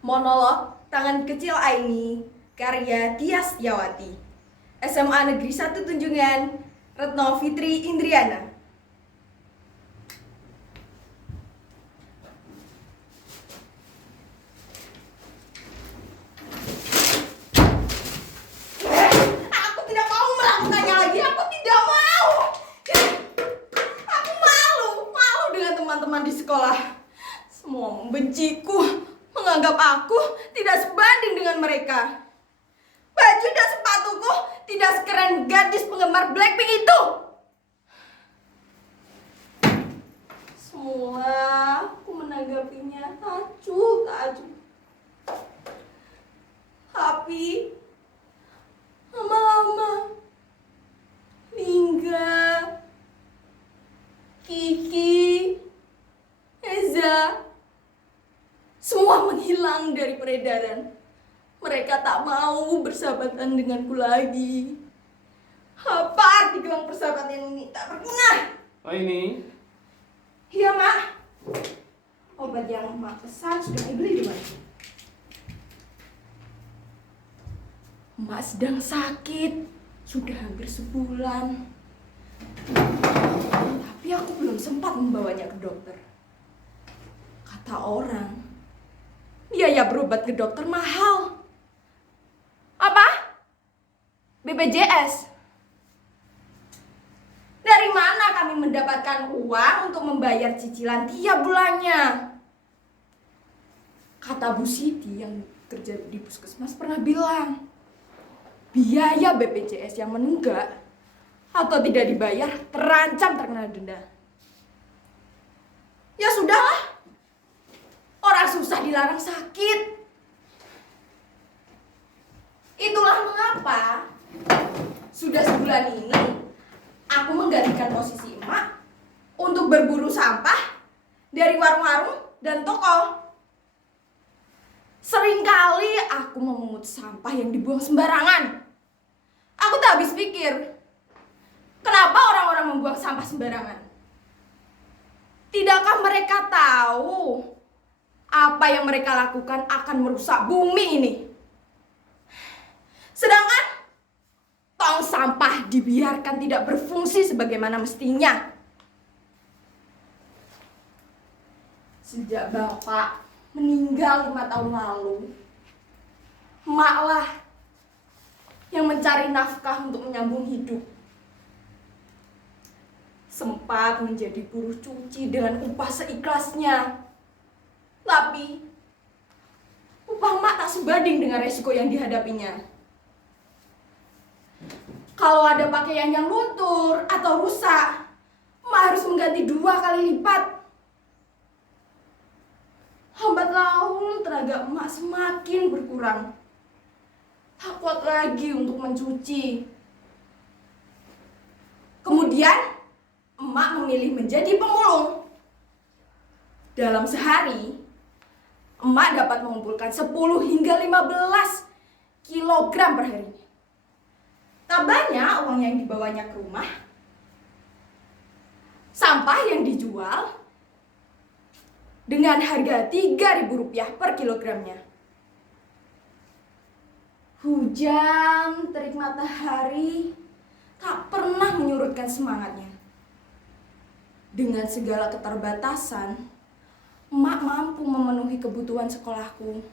Monolog Tangan Kecil Aini, karya Tia Setiawati, SMA Negeri 1 Tunjungan, Retno Fitri Indriana. Aku tidak mau melakukannya lagi, aku tidak mau. Aku malu dengan teman-teman di sekolah. Semua membenciku, menganggap aku tidak sebanding dengan mereka. Baju dan sepatuku tidak sekeren gadis penggemar Blackpink itu. Semua aku menanggapinya acuh tak acuh. Tapi lama-lama Lingga, Kiki, Eza semua menghilang dari peredaran. Mereka tak mau bersahabatan denganku lagi. Apa arti gelang persahabatan ini? Tak berguna. Oh ini? Iya, Mak. Obat yang Mak pesan sudah dibeli di mana? Mak sedang sakit. Sudah hampir sebulan. Tapi aku belum sempat membawanya ke dokter. Kata orang, biaya berobat ke dokter mahal. Apa? BPJS? Dari mana kami mendapatkan uang untuk membayar cicilan tiap bulannya? Kata Bu Siti yang kerja di puskesmas pernah bilang, biaya BPJS yang menunggak atau tidak dibayar terancam terkena denda. Ya sudahlah, orang susah dilarang sakit. Itulah mengapa sudah sebulan ini aku menggantikan posisi emak untuk berburu sampah dari warung-warung dan toko. Seringkali aku memungut sampah yang dibuang sembarangan. Aku tak habis pikir, kenapa orang-orang membuang sampah sembarangan? Tidakkah mereka tahu apa yang mereka lakukan akan merusak bumi ini? Sedangkan tong sampah dibiarkan tidak berfungsi sebagaimana mestinya. Sejak Bapak meninggal 5 tahun lalu, emaklah yang mencari nafkah untuk menyambung hidup. Sempat menjadi buruh cuci dengan upah seikhlasnya. Tapi upah emak tak sebanding dengan resiko yang dihadapinya. Kalau ada pakaian yang luntur atau rusak, emak harus mengganti 2 kali lipat. Lambat laun tenaga emak semakin berkurang. Tak kuat lagi untuk mencuci. Kemudian emak memilih menjadi pemulung. Dalam sehari, emak dapat mengumpulkan 10 hingga 15 kilogram per hari. Tak banyak uang yang dibawanya ke rumah. Sampah yang dijual dengan harga Rp3.000 per kilogramnya. Hujan, terik matahari tak pernah menyurutkan semangatnya. Dengan segala keterbatasan, emak mampu memenuhi kebutuhan sekolahku.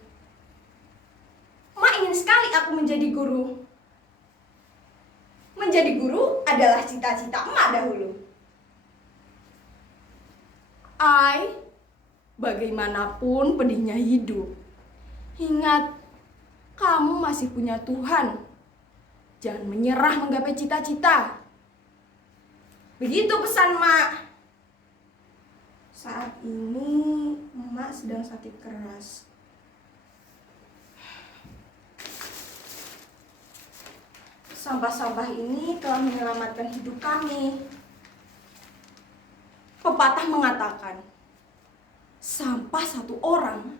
Emak ingin sekali aku menjadi guru. Menjadi guru adalah cita-cita emak dahulu. Bagaimanapun pedihnya hidup, ingat, kamu masih punya Tuhan. Jangan menyerah menggapai cita-cita. Begitu pesan emak. Saat ini emak sedang sakit keras. Sampah-sampah ini telah menyelamatkan hidup kami. Pepatah mengatakan, sampah satu orang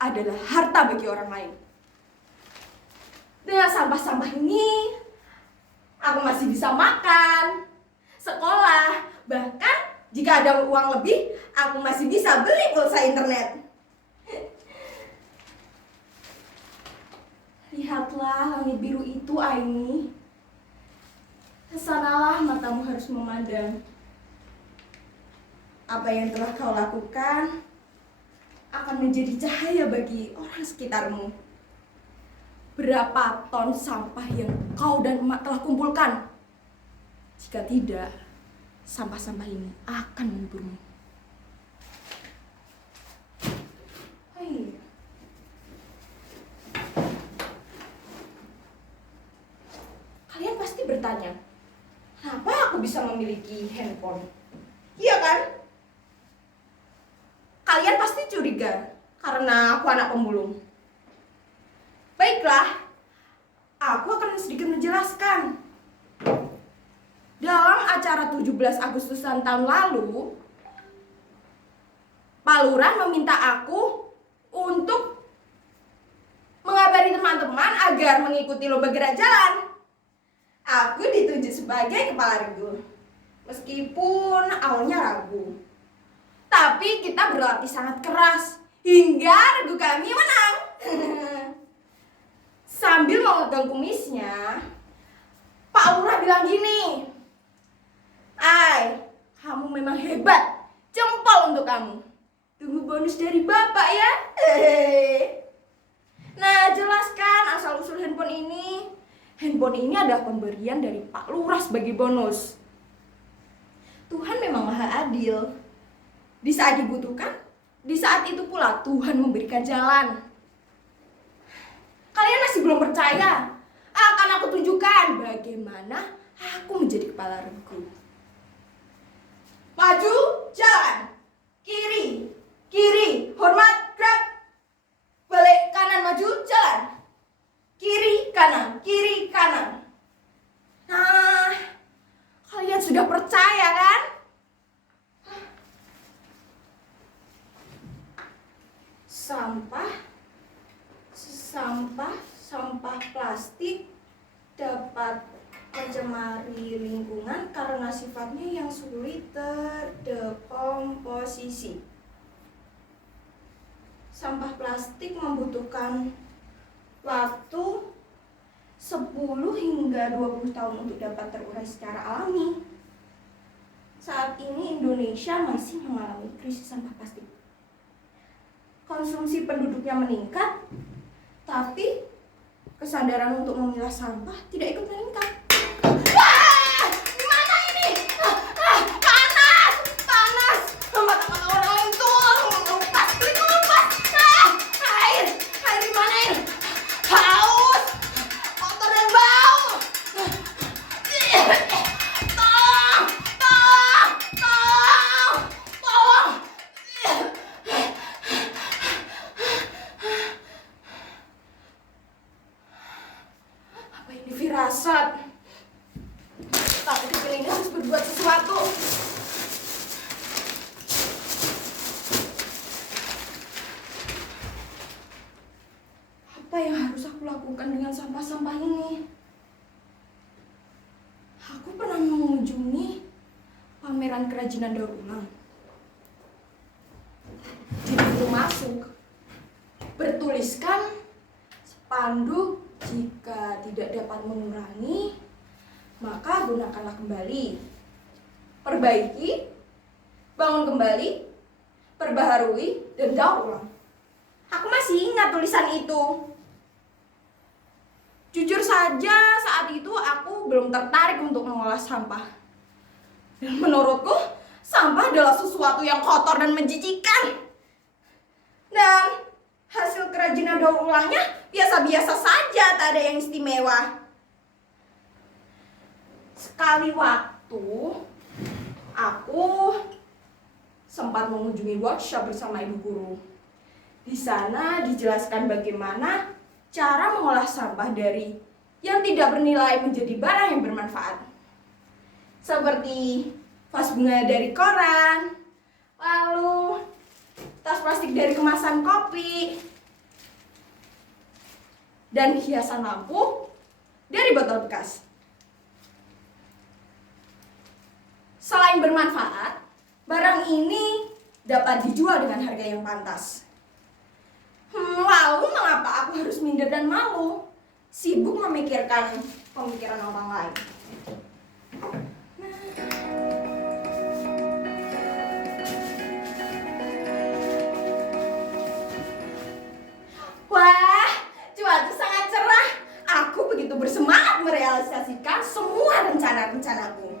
adalah harta bagi orang lain. Dengan sampah-sampah ini, aku masih bisa makan, sekolah, bahkan jika ada uang lebih, aku masih bisa beli pulsa internet. Lihatlah langit biru itu, Aini. Kesanalah matamu harus memandang. Apa yang telah kau lakukan akan menjadi cahaya bagi orang sekitarmu. Berapa ton sampah yang kau dan emak telah kumpulkan? Jika tidak, sampah-sampah ini akan membunuhmu. Kalian pasti bertanya, kenapa aku bisa memiliki handphone? Iya kan? Kalian pasti curiga karena aku anak pemulung. Baiklah, aku akan sedikit menjelaskan. Dalam acara 17 Agustusan tahun lalu, Pak Lurah meminta aku untuk mengabari teman-teman agar mengikuti lomba gerak jalan. Aku ditunjuk sebagai kepala regu. Meskipun awalnya ragu, tapi kita berlatih sangat keras hingga regu kami menang. Sambil memegang kumisnya, Pak Lurah bilang gini, "Ai, kamu memang hebat, jempol untuk kamu. Tunggu bonus dari Bapak ya." Nah, jelaskan asal-usul handphone ini. Handphone ini adalah pemberian dari Pak Lurah sebagai bonus. Tuhan memang maha adil. Di saat dibutuhkan, di saat itu pula Tuhan memberikan jalan. Kalian masih belum percaya? Akan aku tunjukkan bagaimana aku menjadi kepala regu. Maju, jalan. Kiri, kiri, hormat, gerak. Balik kanan, maju, jalan. Kiri, kanan, kiri, kanan. Nah, kalian sudah percaya kan? Sampah plastik dapat mencemari lingkungan karena sifatnya yang sulit terdekomposisi. Sampah plastik membutuhkan waktu 10 hingga 20 tahun untuk dapat terurai secara alami. Saat ini Indonesia masih mengalami krisis sampah plastik. Konsumsi penduduknya meningkat, tapi kesadaran untuk memilah sampah tidak ikut meningkat. Wah! Gimana ini? Panas! Panas! Mata-mata orang itu lumpas, kulit lumpas. Air di mana air? Haus! Kotor dan bau! Tolong! Apa ini firasat? Tapi kecil ini harus berbuat sesuatu. Apa yang harus aku lakukan dengan sampah-sampah ini? Aku pernah mengunjungi pameran kerajinan daur ulang. Di pintu masuk bertuliskan spanduk, jika tidak dapat mengurangi, maka gunakanlah kembali. Perbaiki, bangun kembali, perbaharui, dan daur ulang. Aku masih ingat tulisan itu. Jujur saja, saat itu aku belum tertarik untuk mengolah sampah. Dan menurutku, sampah adalah sesuatu yang kotor dan menjijikan. Dan hasil kerajinan daur ulangnya biasa-biasa saja, tak ada yang istimewa. Sekali waktu, aku sempat mengunjungi workshop bersama ibu guru. Di sana dijelaskan bagaimana cara mengolah sampah dari yang tidak bernilai menjadi barang yang bermanfaat. Seperti vas bunga dari koran, lalu tas plastik dari kemasan kopi, dan hiasan lampu dari botol bekas. Selain bermanfaat, barang ini dapat dijual dengan harga yang pantas. Lalu mengapa aku harus minder dan malu? sibuk memikirkan pemikiran orang lain. Wah, cuaca sangat cerah. Aku begitu bersemangat merealisasikan semua rencana-rencanaku.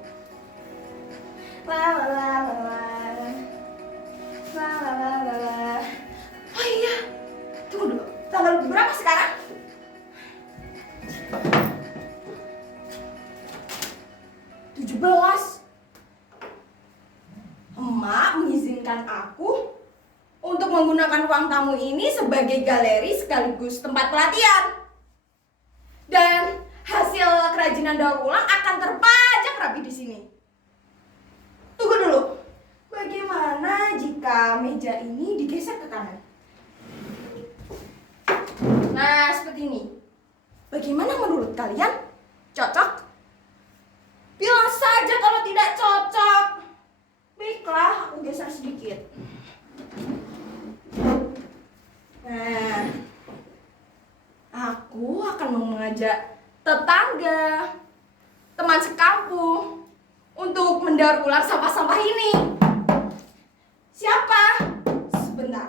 La la la la la. La la la la la. Oh iya, tunggu dulu. Tanggal berapa sekarang? 17. Emak mengizinkan aku untuk menggunakan ruang tamu ini sebagai galeri sekaligus tempat pelatihan. Dan hasil kerajinan daur ulang akan terpajang rapi di sini. Tunggu dulu. Bagaimana jika meja ini digeser ke kanan? Nah, seperti ini. Bagaimana menurut kalian? Cocok? Bilang saja kalau tidak cocok. Baiklah, aku geser sedikit. Nah, aku akan mengajak tetangga, teman sekampung untuk mendaur ulang sampah-sampah ini. Siapa? Sebentar.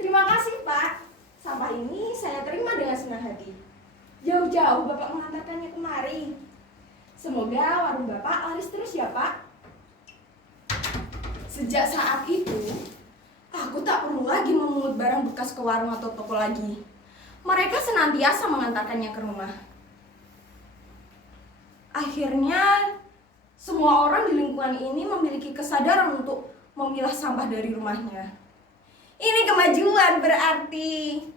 Terima kasih, Pak. Sampah ini saya terima dengan senang hati. Jauh-jauh Bapak mengantarkannya kemari. Semoga warung Bapak laris terus ya, Pak. Sejak saat itu, aku tak perlu lagi memungut barang bekas ke warung atau toko lagi. Mereka senantiasa mengantarkannya ke rumah. Akhirnya, semua orang di lingkungan ini memiliki kesadaran untuk memilah sampah dari rumahnya. Ini kemajuan berarti.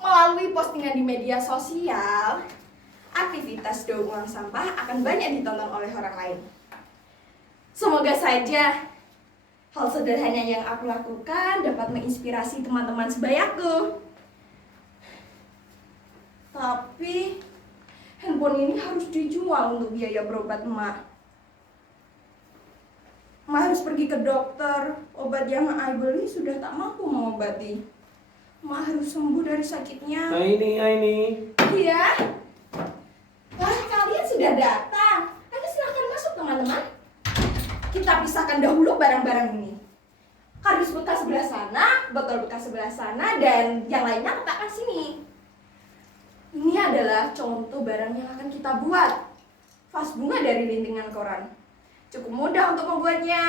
Melalui postingan di media sosial, aktivitas daur ulang sampah akan banyak ditonton oleh orang lain. Semoga saja hal sederhana yang aku lakukan dapat menginspirasi teman-teman sebayaku. Tapi handphone ini harus dijual untuk biaya berobat emak. Emak harus pergi ke dokter. Obat yang I beli sudah tak mampu mengobati. Emak harus sembuh dari sakitnya. Aini. Iya. Wah, kalian sudah datang. Ayo silahkan masuk teman-teman. Kita pisahkan dahulu barang-barang ini. Kardus bekas sebelah sana, botol bekas sebelah sana, dan yang lainnya letakkan sini. Ini adalah contoh barang yang akan kita buat. Vas bunga dari lintingan koran. Cukup mudah untuk membuatnya.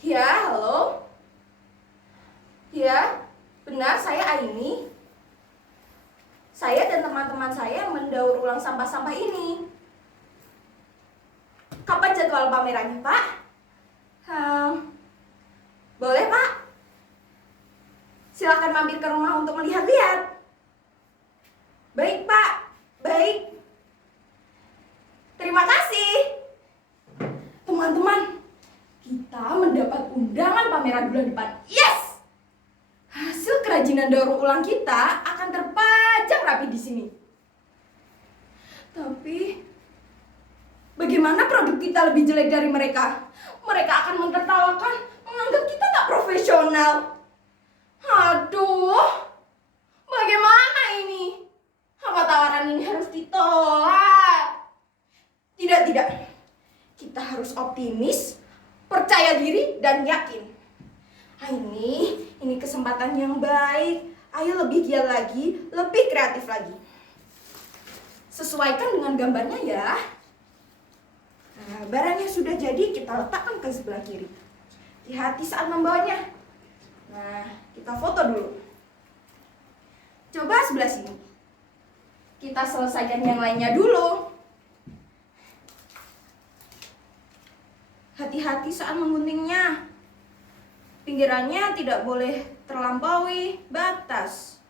Ya, halo. Ya, benar, saya Aini. Saya dan teman-teman saya mendaur ulang sampah-sampah ini. Kapan jadwal pamerannya, Pak? Boleh, Pak? Silakan mampir ke rumah untuk melihat-lihat. Baik, Pak. Baik. Terima kasih. Teman-teman, kita mendapat undangan pameran bulan depan. Yes! Hasil kerajinan daur ulang kita akan terpajang rapi di sini. Tapi bagaimana produk kita lebih jelek dari mereka? Mereka akan mentertawakan, menganggap kita tak profesional. Aduh, bagaimana ini? Apa tawaran ini harus ditolak? Tidak. Kita harus optimis, percaya diri, dan yakin. Ini kesempatan yang baik. Ayo lebih giat lagi, lebih kreatif lagi. Sesuaikan dengan gambarnya ya. Nah, barangnya sudah jadi, kita letakkan ke sebelah kiri. Hati-hati saat membawanya. Nah, kita foto dulu. Coba sebelah sini. Kita selesaikan yang lainnya dulu. Hati-hati saat mengguntingnya. Pinggirannya tidak boleh terlampaui batas.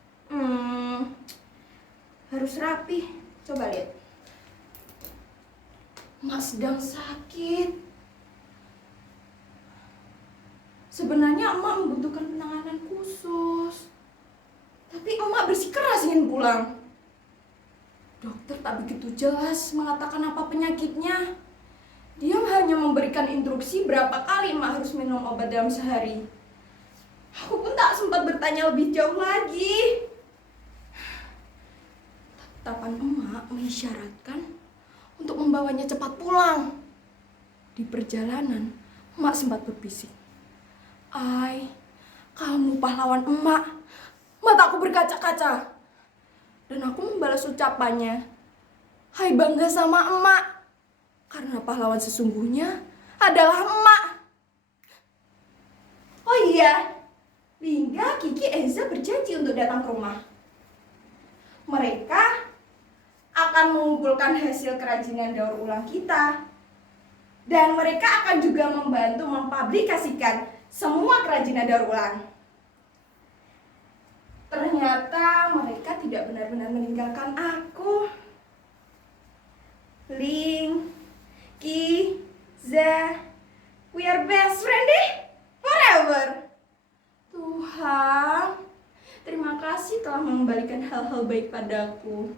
Harus rapi. Coba lihat. Mas sedang sakit. Sebenarnya emak membutuhkan penanganan khusus. Tapi emak bersikeras ingin pulang. Dokter tak begitu jelas mengatakan apa penyakitnya. Dia hanya memberi memberikan instruksi berapa kali emak harus minum obat dalam sehari. Aku pun tak sempat bertanya lebih jauh lagi. Tatapan emak mengisyaratkan untuk membawanya cepat pulang. Di perjalanan, emak sempat berbisik. "Ai, kamu pahlawan emak." Mataku berkaca-kaca. Dan aku membalas ucapannya. "Hai, bangga sama emak. Karena pahlawan sesungguhnya adalah emak." Oh iya, Lingga, Kiki, Eza berjanji untuk datang ke rumah. Mereka akan mengumpulkan hasil kerajinan daur ulang kita. Dan mereka akan juga membantu mempublikasikan semua kerajinan daur ulang. Ternyata mereka tidak benar-benar meninggalkan aku. Ling, Ki, Za, we are best friend deh, forever. Tuhan, terima kasih telah mengembalikan hal-hal baik padaku.